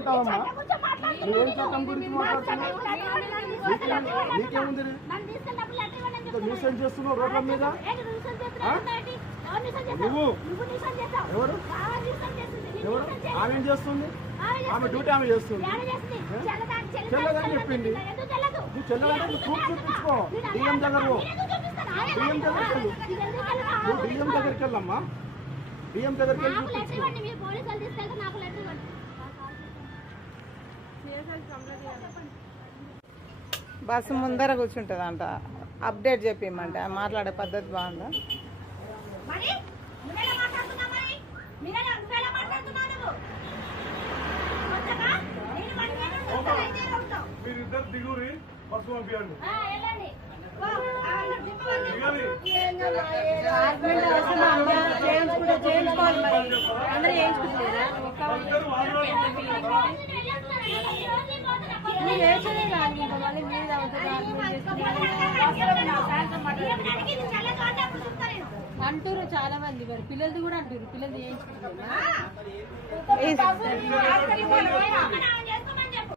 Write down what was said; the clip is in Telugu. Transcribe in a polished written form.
ఏం చట్టం గురించి మాట్లాడుతున్నావు? నీకేముంది? న్యూసెన్స్ చేస్తున్నావు రోడ్ల మీద. నువ్వు ఎవరు ఎవరు? ఆమె ఏం చేస్తుంది? ఆమె డ్యూటీ ఆమె చేస్తుంది. చెల్లదని చెప్పింది. నువ్వు చెల్లదంటే ప్రూఫ్ చూపించుకో. డిఎం దగ్గర డిఎం దగ్గరికి వెళ్ళు. నువ్వు డిఎం దగ్గరికి వెళ్ళమ్మా. డిఎం దగ్గరికి వెళ్ళి చూపించుకో. బస్సు ముందర కూర్చుంటుంది అంట. అప్డేట్ చెప్పిమంట. మాట్లాడే పద్ధతి బాగుందా? మీరిద్దరు దిగురి బస్సు పంపించండి. అంటారు చాలా మంది, మరి పిల్లలది కూడా అంటారు. పిల్లలది చేయించుకుంటున్నారు.